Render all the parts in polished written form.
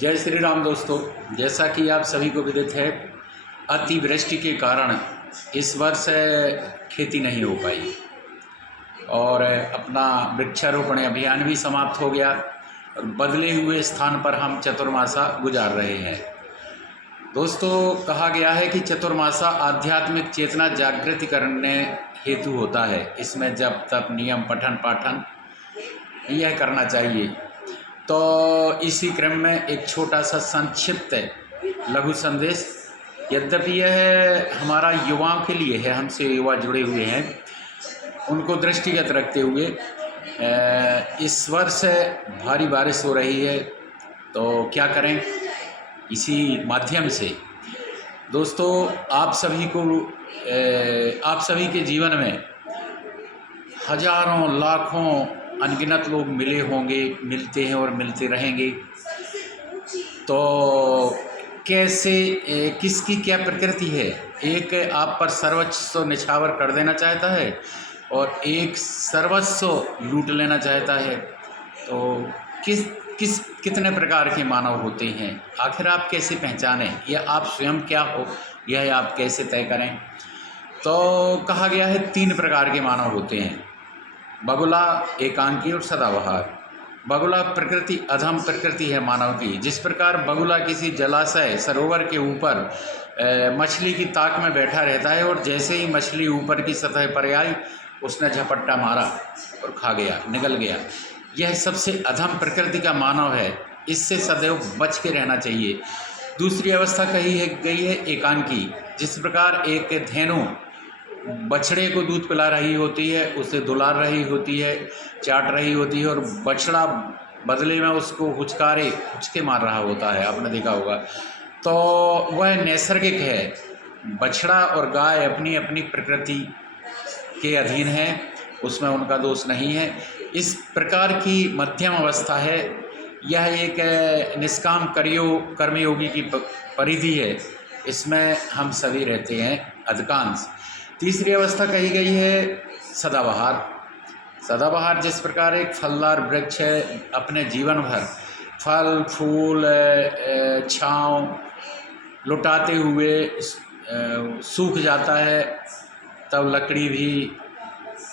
जय श्री राम दोस्तों। जैसा कि आप सभी को विदित है, अतिवृष्टि के कारण इस वर्ष खेती नहीं हो पाई और अपना वृक्षारोपण अभियान भी समाप्त हो गया और बदले हुए स्थान पर हम चतुर्मासा गुजार रहे हैं। दोस्तों, कहा गया है कि चतुर्मासा आध्यात्मिक चेतना जागृत करने हेतु होता है। इसमें जप तप नियम पठन पाठन यह करना चाहिए। तो इसी क्रम में एक छोटा सा संक्षिप्त लघु संदेश, यद्यपि यह हमारा युवाओं के लिए है, हमसे युवा जुड़े हुए हैं, उनको दृष्टिगत रखते हुए इस वर्ष भारी बारिश हो रही है, तो क्या करें। इसी माध्यम से दोस्तों आप सभी के जीवन में हजारों लाखों अनगिनत लोग मिले होंगे, मिलते हैं और मिलते रहेंगे। तो कैसे किसकी क्या प्रकृति है, एक आप पर सर्वस्व निछावर कर देना चाहता है और एक सर्वस्व लूट लेना चाहता है। तो कितने प्रकार के मानव होते हैं, आखिर आप कैसे पहचानें, या आप स्वयं क्या हो, यह आप कैसे तय करें। तो कहा गया है 3 प्रकार के मानव होते हैं, बगुला, एकांकी और सदाबहार। बगुला प्रकृति अधम प्रकृति है मानव की। जिस प्रकार बगुला किसी जलाशय सरोवर के ऊपर मछली की ताक में बैठा रहता है और जैसे ही मछली ऊपर की सतह पर आई उसने झपट्टा मारा और खा गया, निगल गया। यह सबसे अधम प्रकृति का मानव है, इससे सदैव बच के रहना चाहिए। दूसरी अवस्था कही गई है एकांकी। जिस प्रकार एक धेनु बछड़े को दूध पिला रही होती है, उसे दुलार रही होती है, चाट रही होती है और बछड़ा बदले में उसको हुचके मार रहा होता है, आपने देखा होगा। तो वह नैसर्गिक है। बछड़ा और गाय अपनी अपनी प्रकृति के अधीन है, उसमें उनका दोष नहीं है। इस प्रकार की मध्यम अवस्था है। यह एक निष्काम कर्मयोगी की परिधि है, इसमें हम सभी रहते हैं अधिकांश। तीसरी अवस्था कही गई है सदाबहार। सदाबहार जिस प्रकार एक फलदार वृक्ष है, अपने जीवन भर फल फूल छाँव लुटाते हुए सूख जाता है, तब लकड़ी भी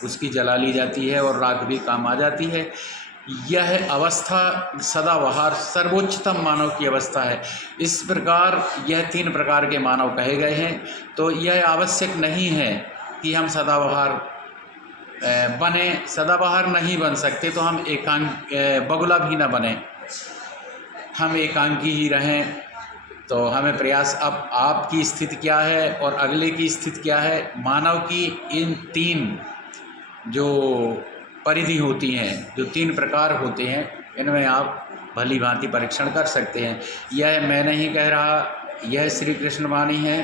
उसकी जला ली जाती है और राख भी काम आ जाती है। यह अवस्था सदाबहार सर्वोच्चतम मानव की अवस्था है। इस प्रकार यह 3 प्रकार के मानव कहे गए हैं। तो यह आवश्यक नहीं है कि हम सदाबहार बने, सदाबहार नहीं बन सकते तो हम बगुला भी ना बने, हम एकांकी ही रहें। तो हमें प्रयास, अब आपकी स्थिति क्या है और अगले की स्थिति क्या है, मानव की इन 3 जो परिधि होती हैं, जो 3 प्रकार होते हैं, इनमें आप भली भांति परीक्षण कर सकते हैं। यह मैं नहीं कह रहा, यह श्री कृष्ण वाणी है,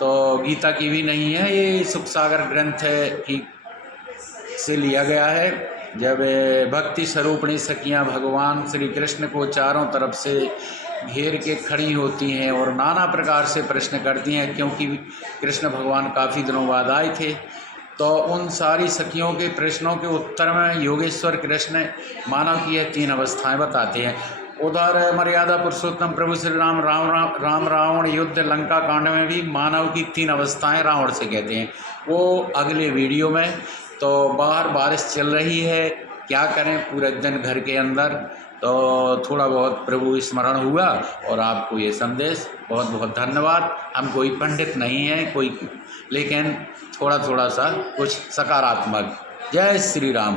तो गीता की भी नहीं है, ये सुख सागर ग्रंथ की से लिया गया है। जब भक्ति स्वरूपिणी सखियाँ भगवान श्री कृष्ण को चारों तरफ से घेर के खड़ी होती हैं और नाना प्रकार से प्रश्न करती हैं, क्योंकि कृष्ण भगवान काफ़ी दिनों बाद आए थे। तो उन सारी सखियों के प्रश्नों के उत्तर में योगेश्वर कृष्ण मानव की यह 3 अवस्थाएं बताते हैं। उधर मर्यादा पुरुषोत्तम प्रभु श्री राम रावण युद्ध लंका कांड में भी मानव की 3 अवस्थाएं रावण से कहते हैं, वो अगले वीडियो में। तो बाहर बारिश चल रही है, क्या करें, पूरे दिन घर के अंदर, तो थोड़ा बहुत प्रभु स्मरण हुआ और आपको ये संदेश। बहुत बहुत धन्यवाद। हम कोई पंडित नहीं हैं, लेकिन थोड़ा सा कुछ सकारात्मक। जय श्री राम।